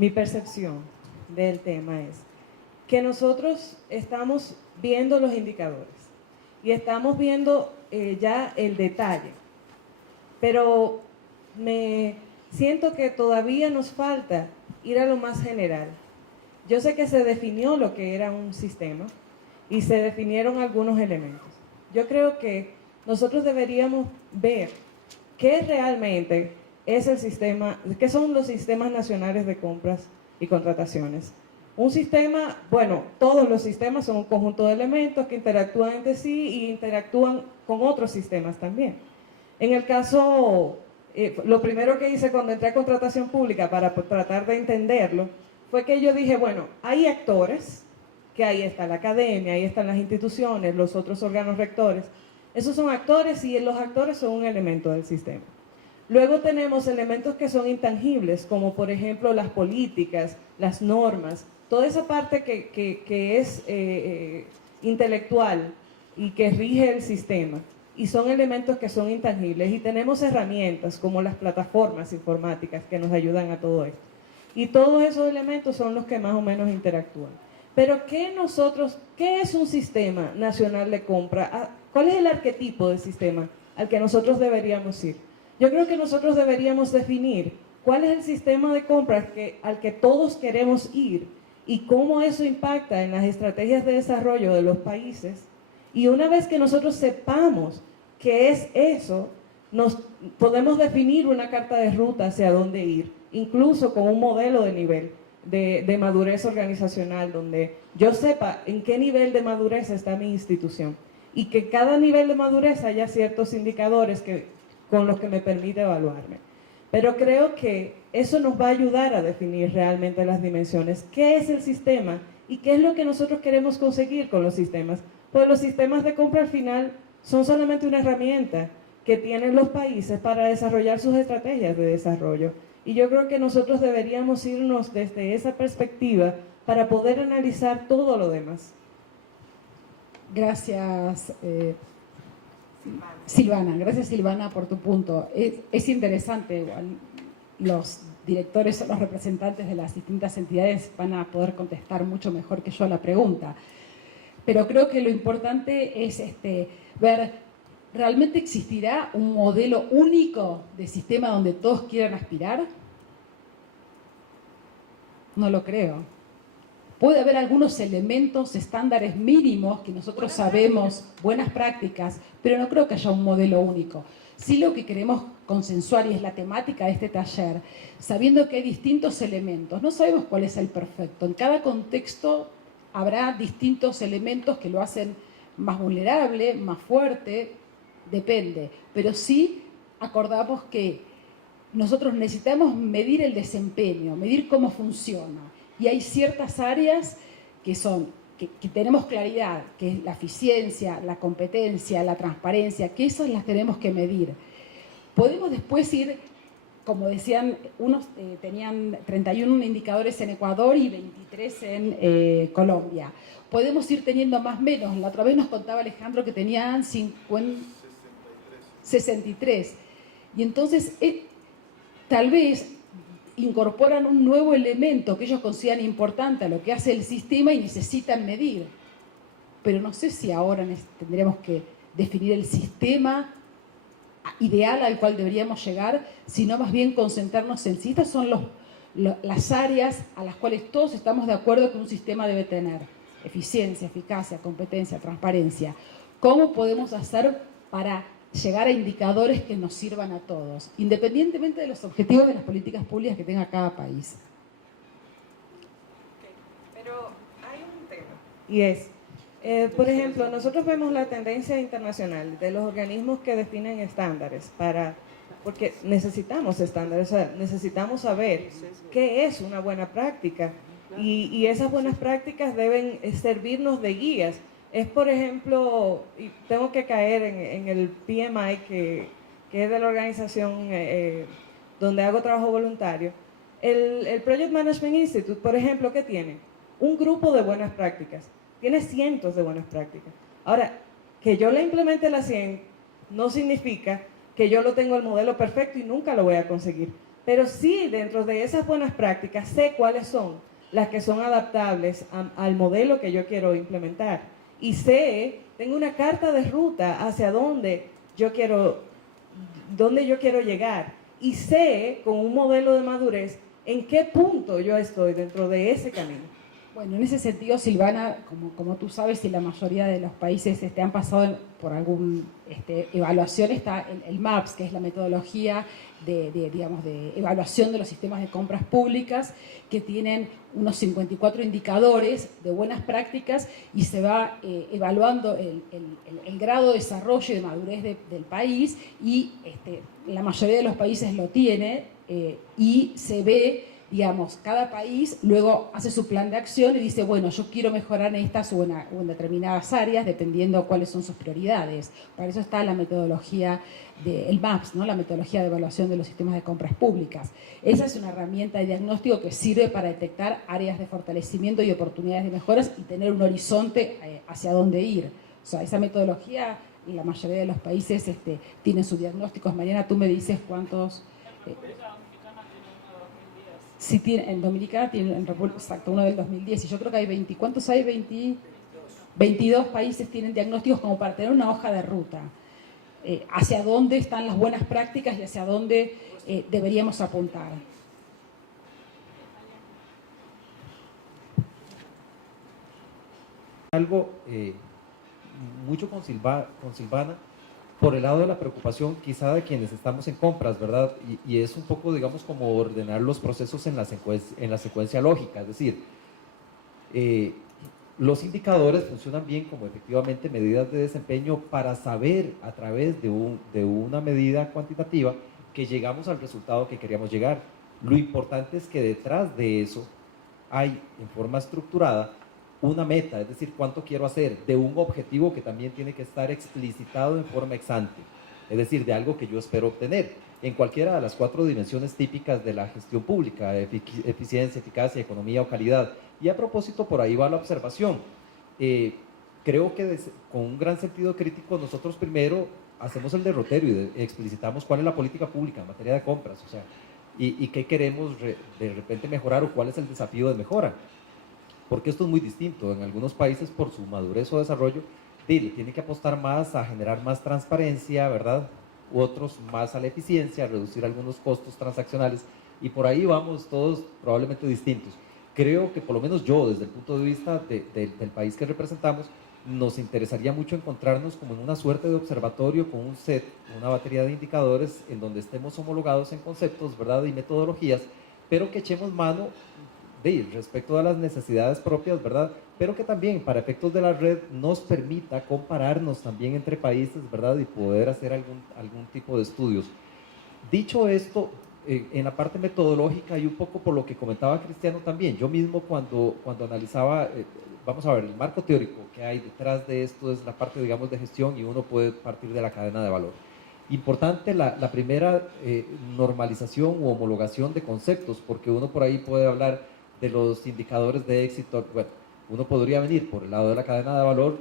mi percepción del tema es que nosotros estamos viendo los indicadores y estamos viendo ya el detalle, pero me siento que todavía nos falta ir a lo más general. Yo sé que se definió lo que era un sistema y se definieron algunos elementos. Yo creo que nosotros deberíamos ver qué realmente es el sistema, qué son los sistemas nacionales de compras y contrataciones. Un sistema, bueno, todos los sistemas son un conjunto de elementos que interactúan entre sí y interactúan con otros sistemas también. En el caso, lo primero que hice cuando entré a contratación pública para tratar de entenderlo, fue que yo dije, bueno, hay actores, que ahí está la academia, ahí están las instituciones, los otros órganos rectores. Esos son actores y los actores son un elemento del sistema. Luego tenemos elementos que son intangibles, como por ejemplo las políticas, las normas, toda esa parte que es intelectual y que rige el sistema. Y son elementos que son intangibles. Y tenemos herramientas como las plataformas informáticas que nos ayudan a todo esto. Y todos esos elementos son los que más o menos interactúan. Pero ¿qué es un sistema nacional de compra? ¿Cuál es el arquetipo del sistema al que nosotros deberíamos ir? Yo creo que nosotros deberíamos definir cuál es el sistema de compras al que todos queremos ir y cómo eso impacta en las estrategias de desarrollo de los países. Y una vez que nosotros sepamos qué es eso, nos podemos definir una carta de ruta hacia dónde ir, incluso con un modelo de nivel de madurez organizacional, donde yo sepa en qué nivel de madurez está mi institución y que cada nivel de madurez haya ciertos indicadores con los que me permite evaluarme. Pero creo que eso nos va a ayudar a definir realmente las dimensiones. ¿Qué es el sistema? ¿Y qué es lo que nosotros queremos conseguir con los sistemas? Pues los sistemas de compra al final son solamente una herramienta que tienen los países para desarrollar sus estrategias de desarrollo. Y yo creo que nosotros deberíamos irnos desde esa perspectiva para poder analizar todo lo demás. Gracias, Silvana. Gracias, Silvana, por tu punto. Es interesante, los directores o los representantes de las distintas entidades van a poder contestar mucho mejor que yo a la pregunta. Pero creo que lo importante es ver, ¿realmente existirá un modelo único de sistema donde todos quieran aspirar? No lo creo. Puede haber algunos elementos, estándares mínimos que nosotros sabemos, buenas prácticas, pero no creo que haya un modelo único. Sí, lo que queremos consensuar, y es la temática de este taller, sabiendo que hay distintos elementos, no sabemos cuál es el perfecto. En cada contexto habrá distintos elementos que lo hacen más vulnerable, más fuerte, depende. Pero sí acordamos que nosotros necesitamos medir el desempeño, medir cómo funciona. Y hay ciertas áreas que tenemos claridad, que es la eficiencia, la competencia, la transparencia, que esas las tenemos que medir. Podemos después ir, como decían, unos tenían 31 indicadores en Ecuador y 23 en Colombia. Podemos ir teniendo más o menos. La otra vez nos contaba Alejandro que tenían 63. Y entonces, tal vez incorporan un nuevo elemento que ellos consideran importante a lo que hace el sistema y necesitan medir. Pero no sé si ahora tendremos que definir el sistema ideal al cual deberíamos llegar, sino más bien concentrarnos en si estas son las áreas a las cuales todos estamos de acuerdo que un sistema debe tener. Eficiencia, eficacia, competencia, transparencia. ¿Cómo podemos hacer para llegar a indicadores que nos sirvan a todos, independientemente de los objetivos de las políticas públicas que tenga cada país? Pero hay un tema, y es, por ejemplo, nosotros vemos la tendencia internacional de los organismos que definen estándares porque necesitamos estándares, o sea, necesitamos saber qué es una buena práctica y esas buenas prácticas deben servirnos de guías. Es, por ejemplo, y tengo que caer en el PMI, que es de la organización donde hago trabajo voluntario. El Project Management Institute, por ejemplo, ¿qué tiene? Un grupo de buenas prácticas. Tiene cientos de buenas prácticas. Ahora, que yo le implemente las 100 no significa que yo lo tengo el modelo perfecto y nunca lo voy a conseguir. Pero sí, dentro de esas buenas prácticas, sé cuáles son las que son adaptables al modelo que yo quiero implementar. Y sé, tengo una carta de ruta hacia dónde yo quiero llegar. Y sé, con un modelo de madurez, en qué punto yo estoy dentro de ese camino. Bueno, en ese sentido, Silvana, como tú sabes, y la mayoría de los países han pasado por alguna evaluación, está el MAPS, que es la metodología digamos, de evaluación de los sistemas de compras públicas, que tienen unos 54 indicadores de buenas prácticas y se va evaluando el grado de desarrollo y de madurez del país, y la mayoría de los países lo tiene, y se ve, digamos, cada país luego hace su plan de acción y dice, bueno, yo quiero mejorar en estas o en determinadas áreas, dependiendo cuáles son sus prioridades. Para eso está la metodología del MAPS, ¿no? La metodología de evaluación de los sistemas de compras públicas. Esa es una herramienta de diagnóstico que sirve para detectar áreas de fortalecimiento y oportunidades de mejoras y tener un horizonte hacia dónde ir. O sea, esa metodología, y la mayoría de los países tienen sus diagnósticos. Mariana, tú me dices cuántos... Sí, en Dominicana tiene, en República, exacto, uno del 2010, y yo creo que hay 20, ¿cuántos hay? 22 países tienen diagnósticos como para tener una hoja de ruta, hacia dónde están las buenas prácticas y hacia dónde deberíamos apuntar. Algo mucho con Silvana, por el lado de la preocupación quizá de quienes estamos en compras, ¿verdad? Y es un poco, digamos, como ordenar los procesos en la secuencia lógica, es decir, los indicadores funcionan bien como efectivamente medidas de desempeño para saber a través de una medida cuantitativa que llegamos al resultado que queríamos llegar. Lo importante es que detrás de eso hay, en forma estructurada, una meta, es decir, cuánto quiero hacer, de un objetivo que también tiene que estar explicitado en forma ex ante, es decir, de algo que yo espero obtener, en cualquiera de las 4 dimensiones típicas de la gestión pública: eficiencia, eficacia, economía o calidad. Y a propósito, por ahí va la observación. Creo que con un gran sentido crítico nosotros primero hacemos el derrotero y explicitamos cuál es la política pública en materia de compras, o sea, y qué queremos de repente mejorar o cuál es el desafío de mejora. Porque esto es muy distinto. En algunos países, por su madurez o desarrollo, tiene que apostar más a generar más transparencia, ¿verdad? U otros más a la eficiencia, a reducir algunos costos transaccionales, y por ahí vamos todos probablemente distintos. Creo que por lo menos yo, desde el punto de vista del país que representamos, nos interesaría mucho encontrarnos como en una suerte de observatorio con un set, una batería de indicadores en donde estemos homologados en conceptos, ¿verdad? Y metodologías, pero que echemos mano respecto a las necesidades propias, ¿verdad? Pero que también para efectos de la red nos permita compararnos también entre países, ¿verdad? Y poder hacer algún tipo de estudios. Dicho esto, en la parte metodológica y un poco por lo que comentaba Cristiano también, yo mismo cuando analizaba, vamos a ver, el marco teórico que hay detrás de esto es la parte, digamos, de gestión, y uno puede partir de la cadena de valor. Importante la primera normalización u homologación de conceptos, porque uno por ahí puede hablar de los indicadores de éxito. Bueno, uno podría venir por el lado de la cadena de valor,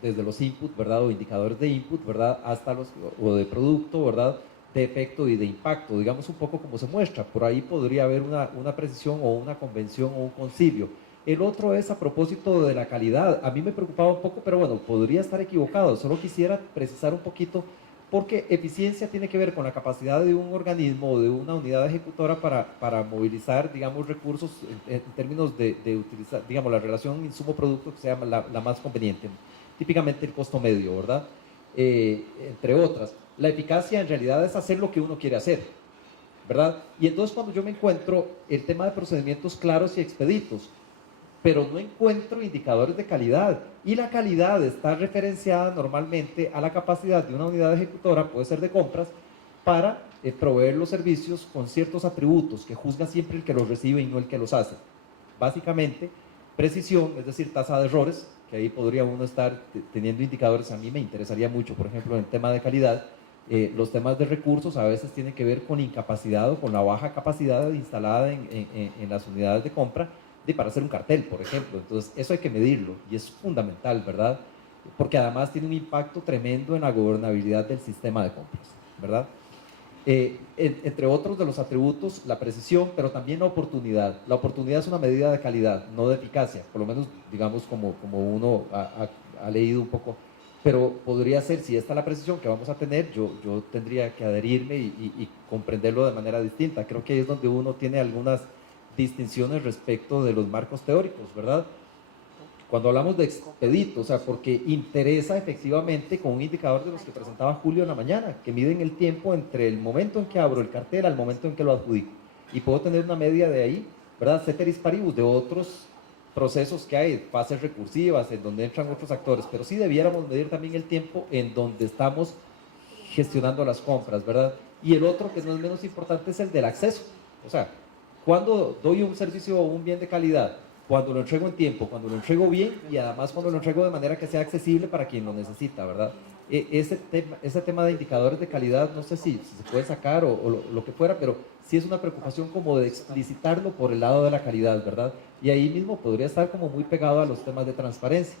desde los input, ¿verdad? O indicadores de input, ¿verdad? Hasta o de producto, ¿verdad? De efecto y de impacto, digamos un poco como se muestra. Por ahí podría haber una precisión o una convención o un concilio. El otro es a propósito de la calidad. A mí me preocupaba un poco, pero bueno, podría estar equivocado. Solo quisiera precisar un poquito, porque eficiencia tiene que ver con la capacidad de un organismo o de una unidad ejecutora para movilizar, digamos, recursos en términos de utilizar, digamos, la relación insumo-producto, que se llama la más conveniente, típicamente el costo medio, ¿verdad? Entre otras. La eficacia en realidad es hacer lo que uno quiere hacer, ¿verdad? Y entonces cuando yo me encuentro el tema de procedimientos claros y expeditos, pero no encuentro indicadores de calidad, y la calidad está referenciada normalmente a la capacidad de una unidad ejecutora, puede ser de compras, para proveer los servicios con ciertos atributos que juzga siempre el que los recibe y no el que los hace. Básicamente, precisión, es decir, tasa de errores, que ahí podría uno estar teniendo indicadores. A mí me interesaría mucho, por ejemplo, en el tema de calidad. Los temas de recursos a veces tienen que ver con incapacidad o con la baja capacidad instalada en las unidades de compra para hacer un cartel, por ejemplo. Entonces, eso hay que medirlo y es fundamental, ¿verdad? Porque además tiene un impacto tremendo en la gobernabilidad del sistema de compras, ¿verdad? Entre otros de los atributos, la precisión, pero también la oportunidad. La oportunidad es una medida de calidad, no de eficacia, por lo menos, digamos, como uno ha leído un poco. Pero podría ser, si esta es la precisión que vamos a tener, yo tendría que adherirme y comprenderlo de manera distinta. Creo que ahí es donde uno tiene algunas distinciones respecto de los marcos teóricos, ¿verdad? Cuando hablamos de expedito, o sea, porque interesa efectivamente con un indicador de los que presentaba Julio en la mañana, que miden el tiempo entre el momento en que abro el cartel al momento en que lo adjudico. Y puedo tener una media de ahí, ¿verdad? Ceteris paribus, de otros procesos que hay, fases recursivas, en donde entran otros actores, pero sí debiéramos medir también el tiempo en donde estamos gestionando las compras, ¿verdad? Y el otro, que no es menos importante, es el del acceso. O sea, cuando doy un servicio o un bien de calidad, cuando lo entrego en tiempo, cuando lo entrego bien y además cuando lo entrego de manera que sea accesible para quien lo necesita, ¿verdad? Ese tema de indicadores de calidad, no sé si se puede sacar o lo que fuera, pero sí es una preocupación como de explicitarlo por el lado de la calidad, ¿verdad? Y ahí mismo podría estar como muy pegado a los temas de transparencia.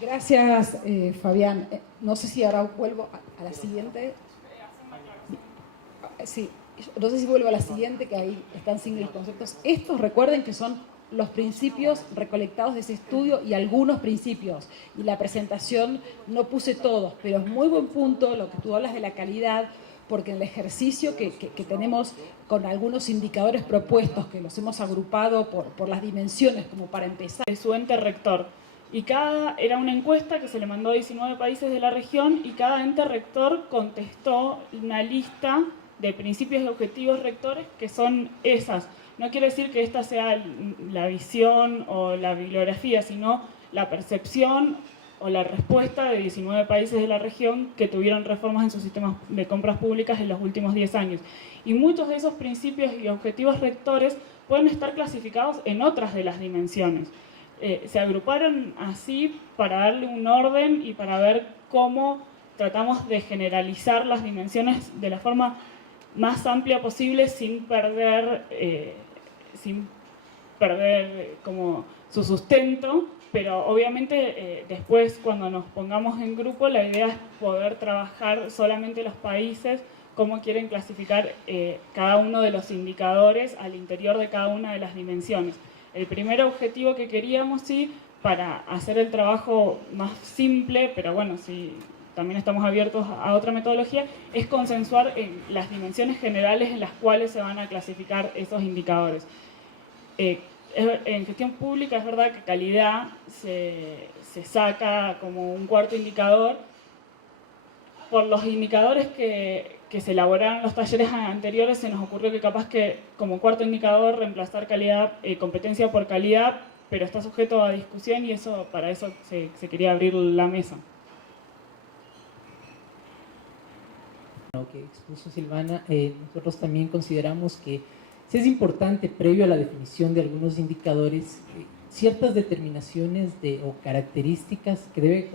Gracias, Fabián. No sé si ahora vuelvo a la siguiente. Sí, no sé si vuelvo a la siguiente, que ahí están sin los conceptos. Estos, recuerden que son los principios recolectados de ese estudio y algunos principios. Y la presentación no puse todos, pero es muy buen punto lo que tú hablas de la calidad, porque en el ejercicio que tenemos con algunos indicadores propuestos, que los hemos agrupado por las dimensiones, como para empezar. De su ente rector. Y era una encuesta que se le mandó a 19 países de la región y cada ente rector contestó una lista de principios y objetivos rectores que son esas. No quiere decir que esta sea la visión o la bibliografía, sino la percepción o la respuesta de 19 países de la región que tuvieron reformas en sus sistemas de compras públicas en los últimos 10 años. Y muchos de esos principios y objetivos rectores pueden estar clasificados en otras de las dimensiones. Se agruparon así para darle un orden y para ver cómo tratamos de generalizar las dimensiones de la forma más amplia posible sin perder como su sustento, pero obviamente después cuando nos pongamos en grupo la idea es poder trabajar solamente los países cómo quieren clasificar cada uno de los indicadores al interior de cada una de las dimensiones. El primer objetivo que queríamos, sí, para hacer el trabajo más simple, pero bueno, sí, también estamos abiertos a otra metodología, es consensuar en las dimensiones generales en las cuales se van a clasificar esos indicadores. En gestión pública es verdad que calidad se saca como un cuarto indicador. Por los indicadores que se elaboraron en los talleres anteriores se nos ocurrió que capaz que como cuarto indicador reemplazar calidad, competencia por calidad, pero está sujeto a discusión y para eso se quería abrir la mesa. Lo que expuso Silvana, nosotros también consideramos que sí es importante, previo a la definición de algunos indicadores, ciertas determinaciones o características que debe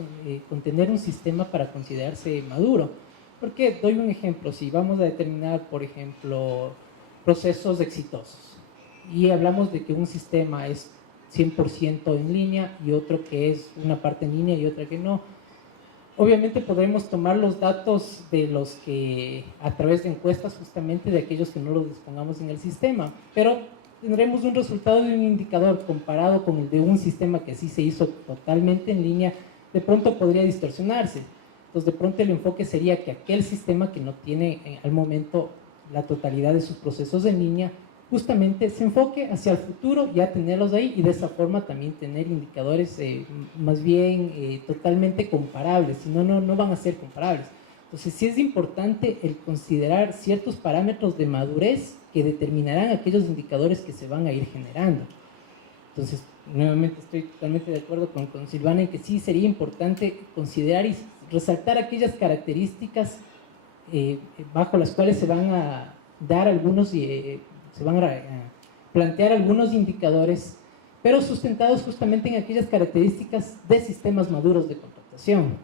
contener un sistema para considerarse maduro. Porque doy un ejemplo, si vamos a determinar, por ejemplo, procesos exitosos y hablamos de que un sistema es 100% en línea y otro que es una parte en línea y otra que no, obviamente podremos tomar los datos de los que, a través de encuestas justamente de aquellos que no los dispongamos en el sistema, pero tendremos un resultado de un indicador comparado con el de un sistema que sí se hizo totalmente en línea, de pronto podría distorsionarse. Entonces de pronto el enfoque sería que aquel sistema que no tiene al momento la totalidad de sus procesos en línea, justamente se enfoque hacia el futuro, ya tenerlos ahí y de esa forma también tener indicadores más bien totalmente comparables, si no, no van a ser comparables. Entonces sí es importante el considerar ciertos parámetros de madurez que determinarán aquellos indicadores que se van a ir generando. Entonces, nuevamente estoy totalmente de acuerdo con Silvana en que sí sería importante considerar y resaltar aquellas características bajo las cuales se van a dar algunos se van a plantear algunos indicadores, pero sustentados justamente en aquellas características de sistemas maduros de contratación.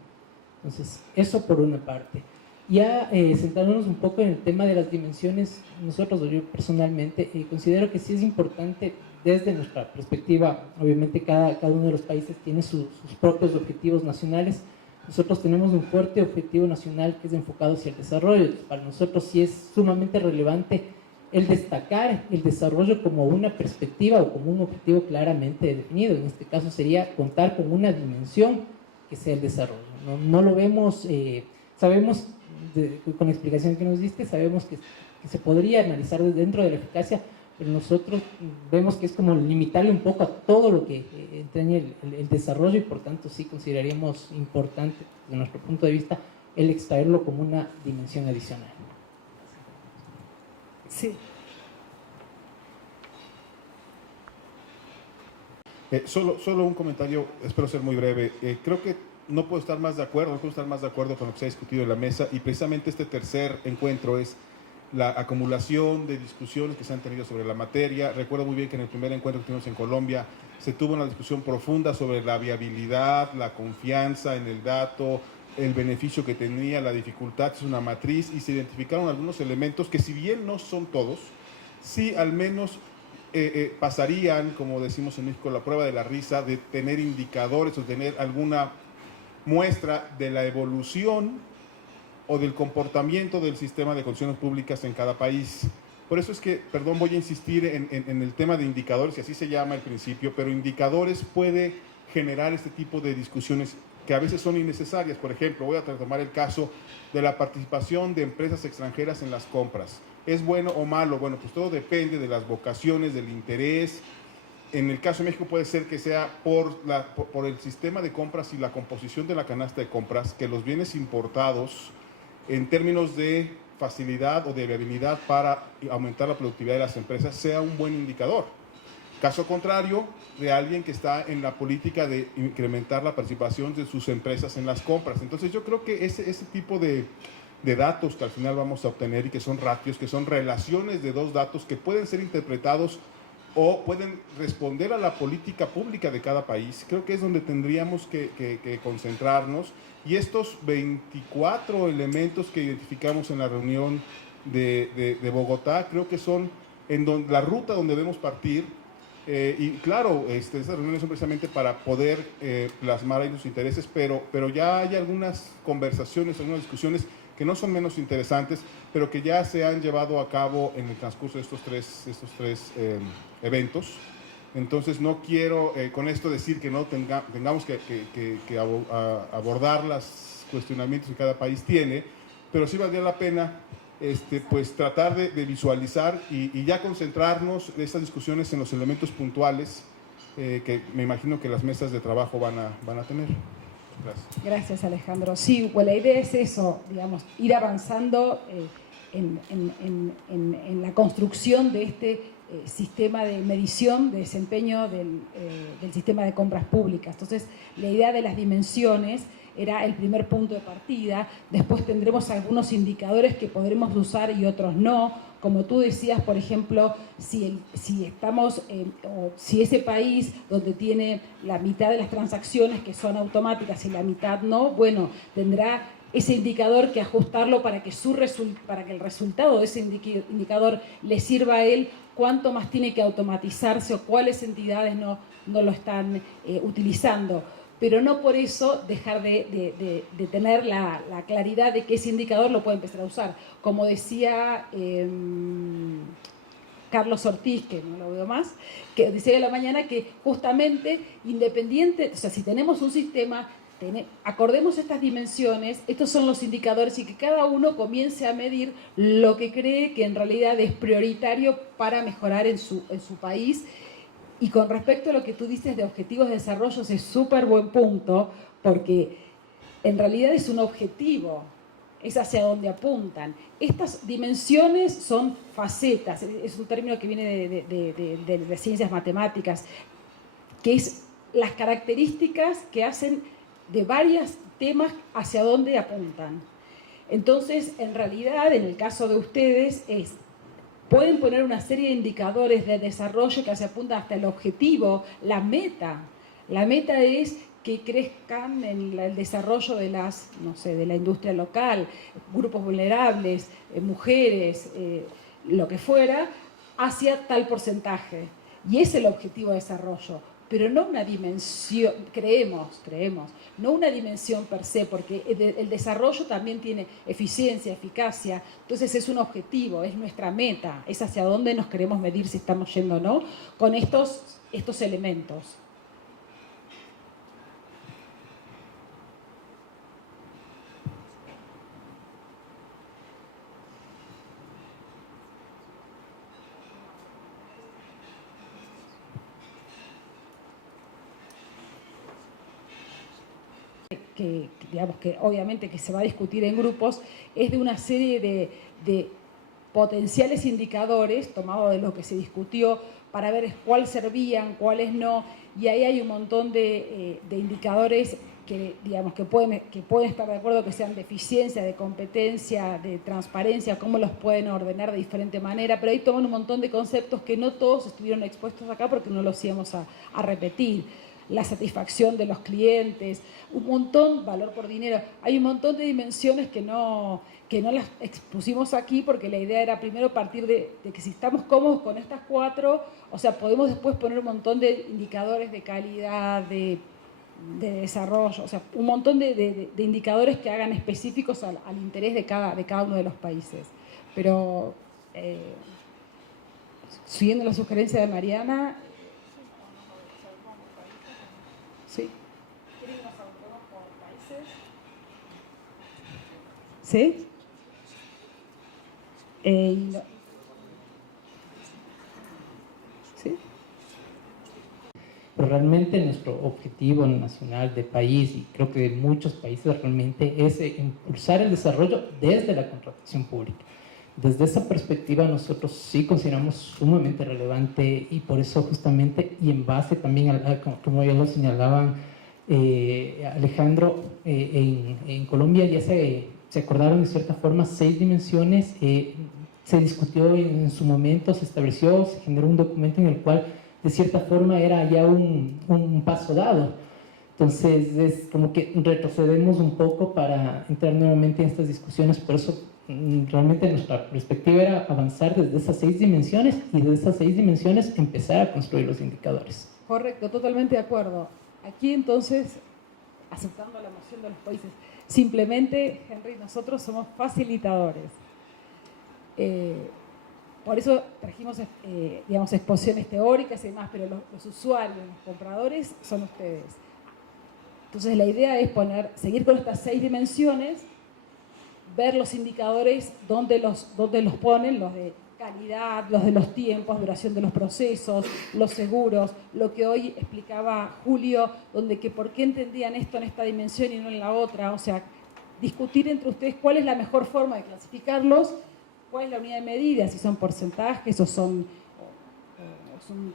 Entonces, eso por una parte. Ya centrándonos un poco en el tema de las dimensiones, nosotros, yo personalmente, considero que sí es importante desde nuestra perspectiva, obviamente cada uno de los países tiene sus propios objetivos nacionales, nosotros tenemos un fuerte objetivo nacional que es enfocado hacia el desarrollo. Para nosotros sí es sumamente relevante el destacar el desarrollo como una perspectiva o como un objetivo claramente definido. En este caso sería contar con una dimensión que sea el desarrollo. No lo vemos, sabemos, con la explicación que nos diste, sabemos que se podría analizar desde dentro de la eficacia, pero nosotros vemos que es como limitarle un poco a todo lo que entraña el desarrollo, y por tanto sí consideraríamos importante, desde nuestro punto de vista, el extraerlo como una dimensión adicional. Sí. Solo un comentario, espero ser muy breve. Creo que no puedo estar más de acuerdo con lo que se ha discutido en la mesa, y precisamente este tercer encuentro es la acumulación de discusiones que se han tenido sobre la materia. Recuerdo muy bien que en el primer encuentro que tuvimos en Colombia se tuvo una discusión profunda sobre la viabilidad, la confianza en el dato, el beneficio que tenía, la dificultad, es una matriz, y se identificaron algunos elementos que, si bien no son todos, sí al menos pasarían, como decimos en México, la prueba de la risa, de tener indicadores o tener alguna muestra de la evolución o del comportamiento del sistema de concesiones públicas en cada país. Por eso es que, perdón, voy a insistir en el tema de indicadores, y así se llama al principio, pero indicadores puede generar este tipo de discusiones que a veces son innecesarias. Por ejemplo, voy a tomar el caso de la participación de empresas extranjeras en las compras. ¿Es bueno o malo? Bueno, pues todo depende de las vocaciones, del interés. En el caso de México puede ser que sea por el sistema de compras y la composición de la canasta de compras, que los bienes importados, en términos de facilidad o de viabilidad para aumentar la productividad de las empresas, sea un buen indicador. Caso contrario, de alguien que está en la política de incrementar la participación de sus empresas en las compras. Entonces yo creo que ese tipo de datos que al final vamos a obtener, y que son ratios, que son relaciones de dos datos que pueden ser interpretados o pueden responder a la política pública de cada país, creo que es donde tendríamos que concentrarnos. Y estos 24 elementos que identificamos en la reunión de Bogotá, creo que son la ruta donde debemos partir. Y claro, estas reuniones son precisamente para poder plasmar ahí los intereses, pero ya hay algunas conversaciones, algunas discusiones que no son menos interesantes, pero que ya se han llevado a cabo en el transcurso de estos tres eventos. Entonces no quiero con esto decir que no tengamos que abordar los cuestionamientos que cada país tiene, pero sí valdría la pena pues tratar de visualizar y ya concentrarnos en estas discusiones en los elementos puntuales que me imagino que las mesas de trabajo van a tener. Gracias. Gracias, Alejandro. Sí, pues la idea es eso, digamos, ir avanzando en la construcción de este sistema de medición de desempeño del sistema de compras públicas. Entonces, la idea de las dimensiones era el primer punto de partida. Después tendremos algunos indicadores que podremos usar y otros no. Como tú decías, por ejemplo, si estamos, o si ese país donde tiene la mitad de las transacciones que son automáticas y la mitad no, bueno, tendrá ese indicador que ajustarlo para que el resultado de ese indicador le sirva a él, cuánto más tiene que automatizarse o cuáles entidades no lo están utilizando. Pero no por eso dejar de tener la claridad de que ese indicador lo puede empezar a usar. Como decía Carlos Ortiz, que no lo veo más, que decía en la mañana que justamente independiente, o sea, si tenemos un sistema, acordemos estas dimensiones, estos son los indicadores, y que cada uno comience a medir lo que cree que en realidad es prioritario para mejorar en su país. Y con respecto a lo que tú dices de objetivos de desarrollo, es súper buen punto, porque en realidad es un objetivo, es hacia donde apuntan. Estas dimensiones son facetas, es un término que viene de ciencias matemáticas, que es las características que hacen de varios temas hacia dónde apuntan. Entonces, en realidad, en el caso de ustedes, pueden poner una serie de indicadores de desarrollo que se apuntan hasta el objetivo, la meta. La meta es que crezcan en el desarrollo de de la industria local, grupos vulnerables, mujeres, lo que fuera, hacia tal porcentaje. Y es el objetivo de desarrollo. pero no una dimensión, creemos, no una dimensión per se, porque el desarrollo también tiene eficiencia, eficacia, entonces es un objetivo, es nuestra meta, es hacia dónde nos queremos medir si estamos yendo o no, con estos elementos. Digamos que obviamente que se va a discutir en grupos, es de una serie de potenciales indicadores tomados de lo que se discutió para ver cuáles servían, cuáles no, y ahí hay un montón de indicadores que, digamos, que pueden estar de acuerdo, que sean de eficiencia, de competencia, de transparencia, cómo los pueden ordenar de diferente manera, pero ahí toman un montón de conceptos que no todos estuvieron expuestos acá porque no los íbamos a repetir. La satisfacción de los clientes, un montón, valor por dinero, hay un montón de dimensiones que no las expusimos aquí porque la idea era primero partir de que si estamos cómodos con estas 4, o sea, podemos después poner un montón de indicadores de calidad, de desarrollo, o sea, un montón de indicadores que hagan específicos al interés de cada uno de los países. Pero, siguiendo la sugerencia de Mariana, ¿sí? ¿Quieren que nos agrupemos por países? ¿Sí? ¿Sí? Pero realmente nuestro objetivo nacional de país, y creo que de muchos países realmente, es impulsar el desarrollo desde la contratación pública. Desde esa perspectiva nosotros sí consideramos sumamente relevante, y por eso justamente, y en base también, como ya lo señalaban Alejandro, en Colombia ya se acordaron de cierta forma 6 dimensiones, se discutió en su momento, se estableció, se generó un documento en el cual de cierta forma era ya un paso dado. Entonces es como que retrocedemos un poco para entrar nuevamente en estas discusiones, por eso realmente nuestra perspectiva era avanzar desde esas 6 dimensiones y desde esas 6 dimensiones empezar a construir los indicadores. Correcto, totalmente de acuerdo. Aquí entonces, aceptando la moción de los países, simplemente, Henry, nosotros somos facilitadores. Por eso trajimos, digamos, exposiciones teóricas y demás, pero los usuarios, los compradores son ustedes. Entonces la idea es seguir con estas 6 dimensiones, ver los indicadores, dónde los ponen, los de calidad, los de los tiempos, duración de los procesos, los seguros, lo que hoy explicaba Julio, donde que por qué entendían esto en esta dimensión y no en la otra, o sea, discutir entre ustedes cuál es la mejor forma de clasificarlos, cuál es la unidad de medida, si son porcentajes o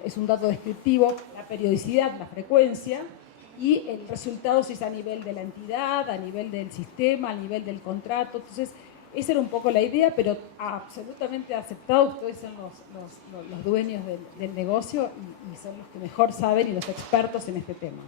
es un dato descriptivo, la periodicidad, la frecuencia, y el resultado si es a nivel de la entidad, a nivel del sistema, a nivel del contrato. Entonces, esa era un poco la idea, pero absolutamente aceptado. Ustedes son los dueños del negocio y son los que mejor saben y los expertos en este tema.